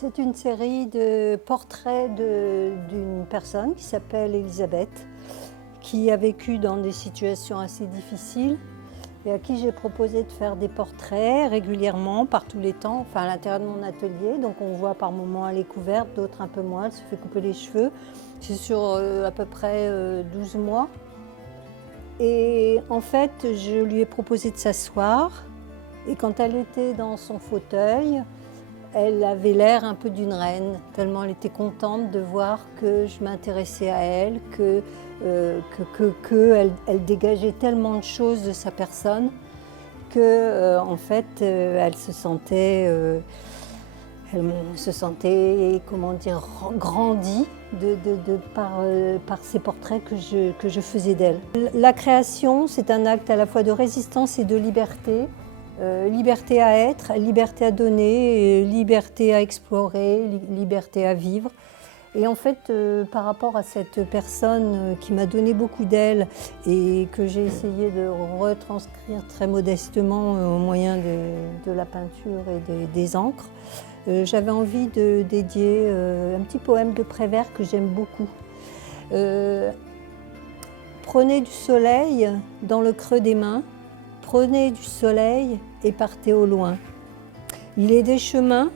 C'est une série de portraits d'une personne qui s'appelle Elisabeth, qui a vécu dans des situations assez difficiles et à qui j'ai proposé de faire des portraits régulièrement, par tous les temps, enfin à l'intérieur de mon atelier. Donc on voit par moments elle est couverte, d'autres un peu moins, elle se fait couper les cheveux. C'est sur à peu près 12 mois. Et en fait, je lui ai proposé de s'asseoir. Et quand elle était dans son fauteuil, elle avait l'air un peu d'une reine, tellement elle était contente de voir que je m'intéressais à elle, elle dégageait tellement de choses de sa personne que en fait, elle se sentait, comment dire, grandie par ces portraits que je faisais d'elle. La création, c'est un acte à la fois de résistance et de liberté. Liberté à être, liberté à donner, liberté à explorer, liberté à vivre. Et en fait, par rapport à cette personne qui m'a donné beaucoup d'elle et que j'ai essayé de retranscrire très modestement au moyen de la peinture et des encres, j'avais envie de dédier un petit poème de Prévert que j'aime beaucoup. Prenez du soleil dans le creux des mains, prenez du soleil et partez au loin. Il est des chemins,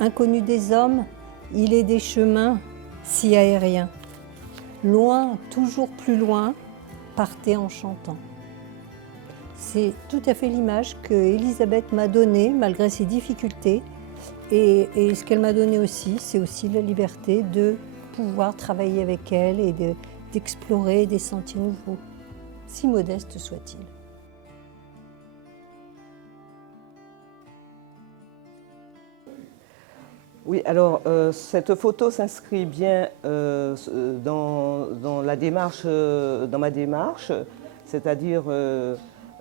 inconnus des hommes, il est des chemins si aériens. Loin, toujours plus loin, partez en chantant. C'est tout à fait l'image que Elisabeth m'a donnée, malgré ses difficultés. Et ce qu'elle m'a donné aussi, c'est aussi la liberté de pouvoir travailler avec elle et d'explorer des sentiers nouveaux, si modestes soient-ils. Oui, alors cette photo s'inscrit bien dans ma démarche, c'est-à-dire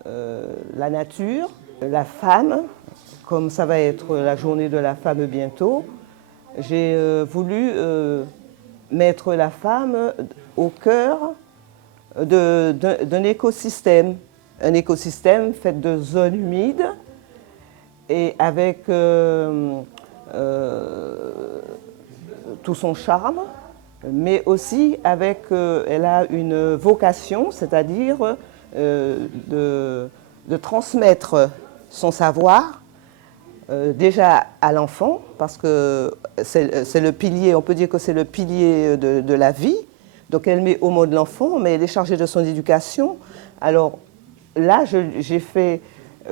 la nature, la femme, comme ça va être la journée de la femme bientôt. J'ai voulu mettre la femme au cœur d'un écosystème, un écosystème fait de zones humides et avec tout son charme, mais aussi elle a une vocation, c'est-à-dire de transmettre son savoir déjà à l'enfant, parce que c'est le pilier, on peut dire que c'est le pilier de la vie. Donc elle met au monde l'enfant, mais elle est chargée de son éducation. Alors là, j'ai fait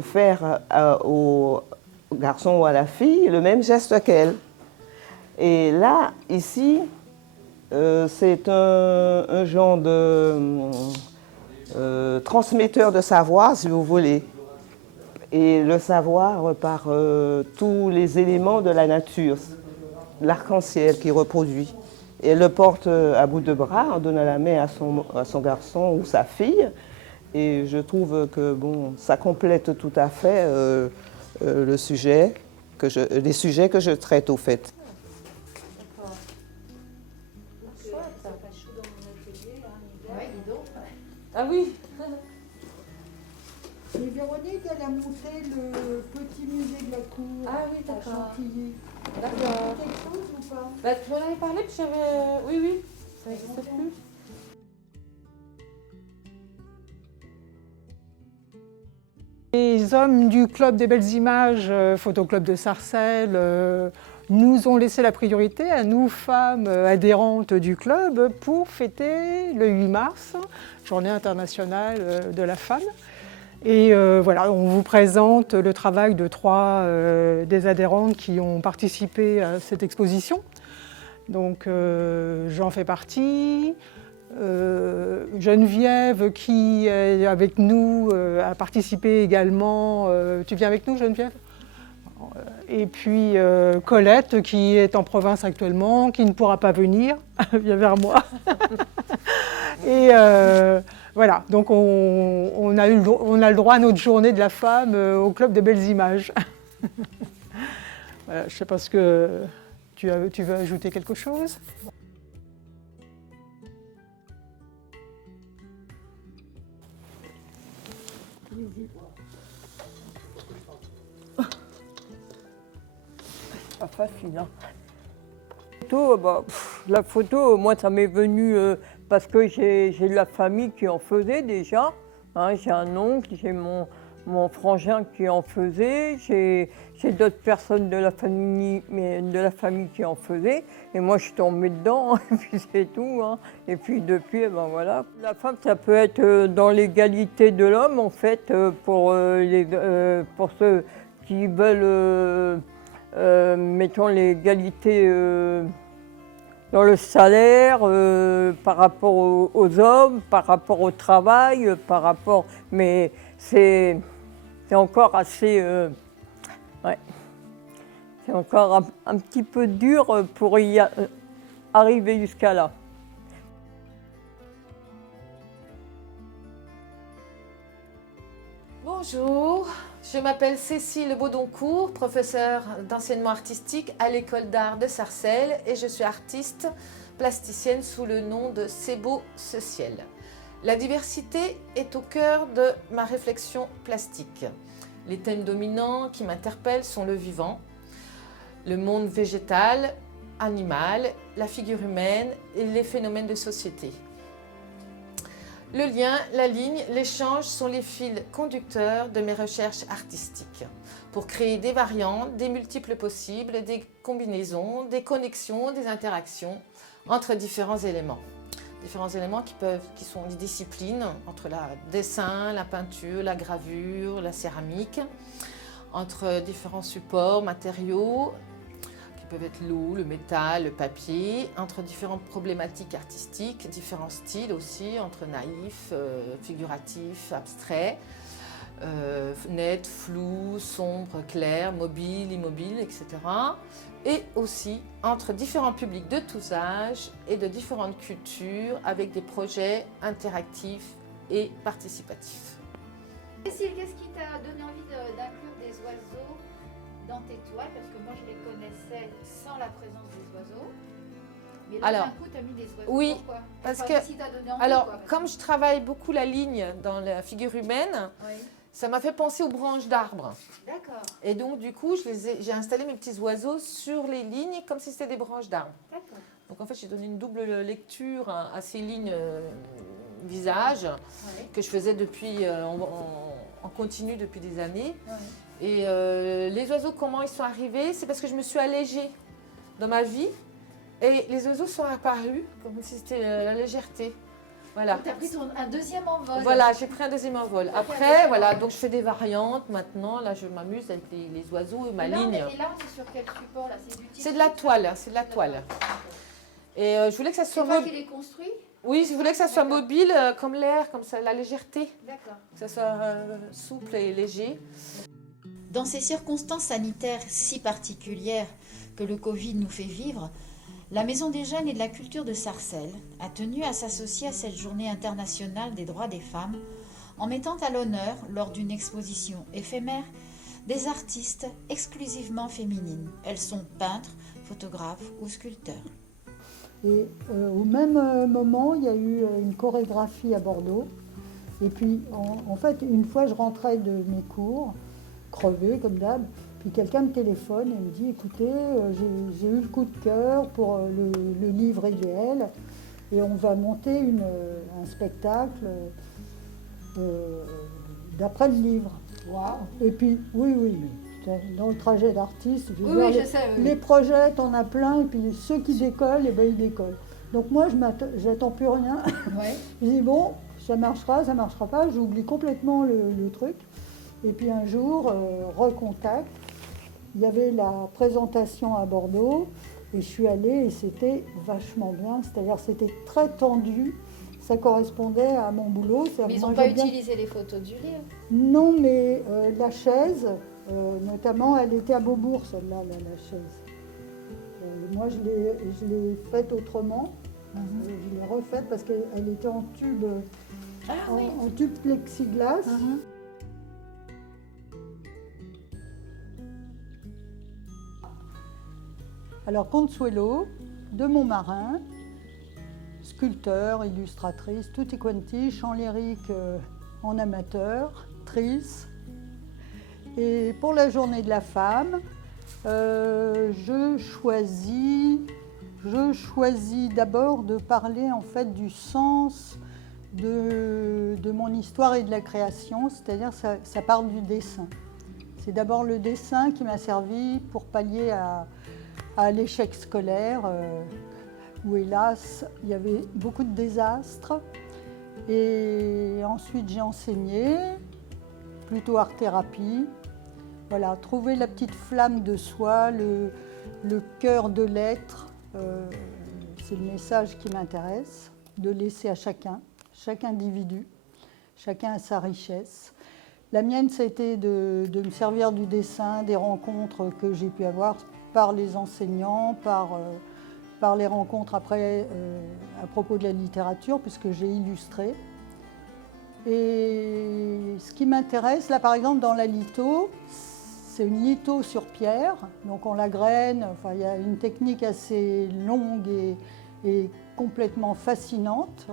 faire au garçon ou à la fille le même geste qu'elle. Et là, ici, c'est un genre de transmetteur de savoir, si vous voulez. Et le savoir par tous les éléments de la nature, l'arc-en-ciel qui reproduit. Et elle le porte à bout de bras en donnant la main à son garçon ou sa fille. Et je trouve que bon, ça complète tout à fait les sujets que je traite au fait. D'accord. Chouette, ça va pas chaud dans mon atelier, hein, Ouais, dis donc. Ah oui. Et Véronique, elle a monté le petit musée de la cour. Ah oui, à d'accord. Chantilly. D'accord. Quelque chose ou pas? Bah, tu en avais parlé, puis j'avais... Oui, ça n'existe plus. Les hommes du Club des Belles Images, Photoclub de Sarcelles, nous ont laissé la priorité à nous, femmes adhérentes du club, pour fêter le 8 mars, Journée internationale de la femme. Et voilà, on vous présente le travail de 3 des adhérentes qui ont participé à cette exposition. Donc j'en fais partie. Geneviève qui est avec nous a participé également. Tu viens avec nous, Geneviève? Et puis Colette qui est en province actuellement, qui ne pourra pas venir, viens vers moi. Et voilà, donc on a le droit à notre journée de la femme au Club des Belles Images. Voilà, je ne sais pas ce que tu veux ajouter quelque chose? Pas facile, hein. photo, la photo, moi ça m'est venu parce que j'ai de la famille qui en faisait déjà. Hein, j'ai un oncle, j'ai mon frangin qui en faisait, j'ai d'autres personnes de la famille qui en faisaient. Et moi je suis tombée dedans, et puis c'est tout. Hein. Et puis depuis, voilà. La femme, ça peut être dans l'égalité de l'homme en fait, pour ceux qui veulent, mettons l'égalité dans le salaire, par rapport aux hommes, par rapport au travail, mais c'est encore assez... ouais. C'est encore un petit peu dur pour arriver jusqu'à là. Bonjour, je m'appelle Cécile Baudoncourt, professeure d'enseignement artistique à l'école d'art de Sarcelles et je suis artiste plasticienne sous le nom de Sebo Ceciel. La diversité est au cœur de ma réflexion plastique. Les thèmes dominants qui m'interpellent sont le vivant, le monde végétal, animal, la figure humaine et les phénomènes de société. Le lien, la ligne, l'échange sont les fils conducteurs de mes recherches artistiques pour créer des variantes, des multiples possibles, des combinaisons, des connexions, des interactions entre différents éléments. Différents éléments qui sont des disciplines entre le dessin, la peinture, la gravure, la céramique, entre différents supports, matériaux, qui peuvent être l'eau, le métal, le papier, entre différentes problématiques artistiques, différents styles aussi, entre naïf, figuratif, abstrait, net, flou, sombre, clair, mobile, immobile, etc. Et aussi entre différents publics de tous âges et de différentes cultures avec des projets interactifs et participatifs. Cécile, qu'est-ce qui t'a donné envie d'inclure des oiseaux dans tes toiles? Parce que moi je les connaissais sans la présence des oiseaux. Mais là d'un coup tu as mis des oiseaux. Oui, pourquoi? parce enfin, que si t'as donné envie, alors quoi, comme je travaille beaucoup la ligne dans la figure humaine, oui. Ça m'a fait penser aux branches d'arbres. D'accord. Et donc, du coup, j'ai installé mes petits oiseaux sur les lignes comme si c'était des branches d'arbres. D'accord. Donc, en fait, j'ai donné une double lecture à ces lignes visage que je faisais depuis, en continu depuis des années. Ouais. Et les oiseaux, comment ils sont arrivés? C'est parce que je me suis allégée dans ma vie et les oiseaux sont apparus comme si c'était la légèreté. Voilà. Tu as pris un deuxième envol. Voilà, j'ai pris un deuxième envol. Après, voilà, donc je fais des variantes maintenant. Là, je m'amuse avec les oiseaux et ma ligne. Et là, on est sur quel support là? C'est de la toile, c'est de la toile. Et je voulais que ça soit mobile. C'est toi qui les construis? Oui, je voulais que ça soit mobile comme l'air, comme ça, la légèreté. D'accord. Que ça soit souple et léger. Dans ces circonstances sanitaires si particulières que le Covid nous fait vivre, la Maison des Jeunes et de la Culture de Sarcelles a tenu à s'associer à cette journée internationale des droits des femmes en mettant à l'honneur, lors d'une exposition éphémère, des artistes exclusivement féminines. Elles sont peintres, photographes ou sculpteurs. Et au même moment, il y a eu une chorégraphie à Bordeaux. Et puis, en fait, une fois, je rentrais de mes cours, crevée comme d'hab. Puis quelqu'un me téléphone et me dit « Écoutez, j'ai eu le coup de cœur pour le livre idéal et on va monter un spectacle d'après le livre. Wow. » Et puis, oui, mais dans le trajet d'artiste, je les projets, t'en as plein, et puis ceux qui décollent, ils décollent. Donc moi, j'attends plus rien. Ouais. Je dis « Bon, ça marchera pas », j'oublie complètement le truc. Et puis un jour, recontact. Il y avait la présentation à Bordeaux et je suis allée et c'était vachement bien, c'est-à-dire c'était très tendu, ça correspondait à mon boulot. Mais ils n'ont pas utilisé les photos du livre? Non, mais la chaise, notamment, elle était à Beaubourg, celle-là, la chaise. Moi, je l'ai faite autrement, je l'ai refaite parce qu'elle était en tube, en tube plexiglas. Alors Consuelo, de Montmarin, sculpteur, illustratrice, tutti quanti, chant lyrique en amateur, trice. Et pour la journée de la femme, je choisis je choisis d'abord de parler en fait du sens de mon histoire et de la création, c'est-à-dire ça part du dessin. C'est d'abord le dessin qui m'a servi pour pallier à l'échec scolaire, où hélas, il y avait beaucoup de désastres. Et ensuite, j'ai enseigné, plutôt art-thérapie. Voilà, trouver la petite flamme de soi, le cœur de l'être, c'est le message qui m'intéresse, de laisser à chacun, chaque individu, chacun a sa richesse. La mienne, ça a été de me servir du dessin, des rencontres que j'ai pu avoir par les enseignants, par les rencontres après à propos de la littérature, puisque j'ai illustré. Et ce qui m'intéresse, là par exemple dans la litho, c'est une litho sur pierre, donc on la graine, enfin, il y a une technique assez longue et complètement fascinante.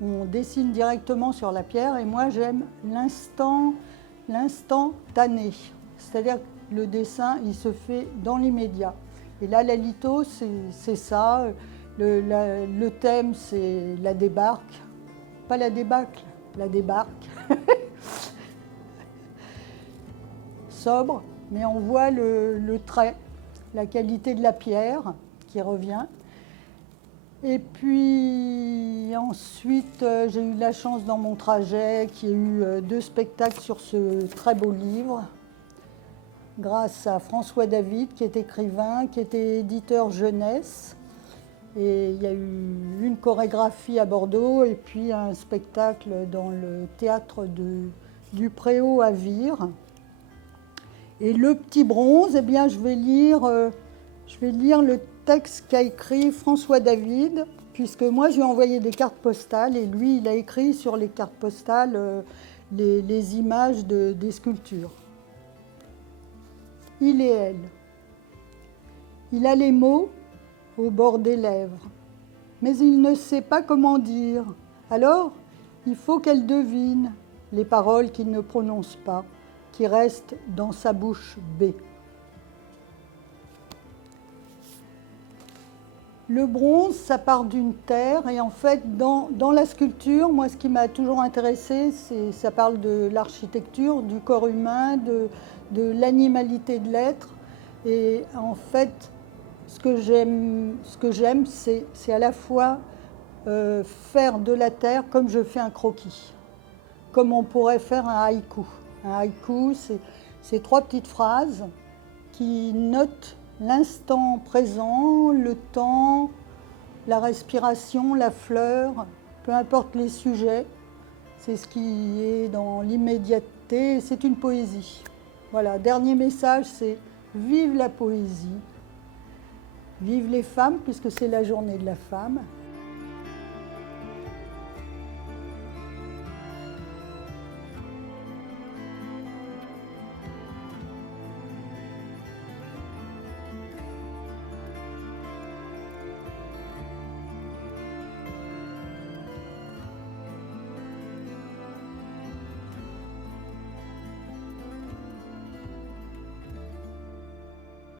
On dessine directement sur la pierre et moi j'aime l'instantané, c'est-à-dire que le dessin il se fait dans l'immédiat. Et là la litho c'est ça, le thème c'est la débarque, pas la débâcle, la débarque. Sobre, mais on voit le trait, la qualité de la pierre qui revient. Et puis ensuite, j'ai eu la chance dans mon trajet qu'il y ait eu 2 spectacles sur ce très beau livre, grâce à François David, qui est écrivain, qui était éditeur jeunesse. Et il y a eu une chorégraphie à Bordeaux et puis un spectacle dans le théâtre du Préau à Vire. Et le petit bronze, eh bien, je vais lire le texte qu'a écrit François David, puisque moi, je lui ai envoyé des cartes postales et lui, il a écrit sur les cartes postales les images des sculptures. Il et elle. Il a les mots au bord des lèvres, mais il ne sait pas comment dire. Alors, il faut qu'elle devine les paroles qu'il ne prononce pas, qui restent dans sa bouche bée. Le bronze, ça part d'une terre, et en fait, dans la sculpture, moi, ce qui m'a toujours intéressé, ça parle de l'architecture, du corps humain, de l'animalité de l'être. Et en fait, ce que j'aime, c'est à la fois faire de la terre comme je fais un croquis, comme on pourrait faire un haïku. Un haïku, c'est 3 petites phrases qui notent l'instant présent, le temps, la respiration, la fleur, peu importe les sujets. C'est ce qui est dans l'immédiateté, c'est une poésie. Voilà, dernier message, c'est vive la poésie, vive les femmes, puisque c'est la journée de la femme,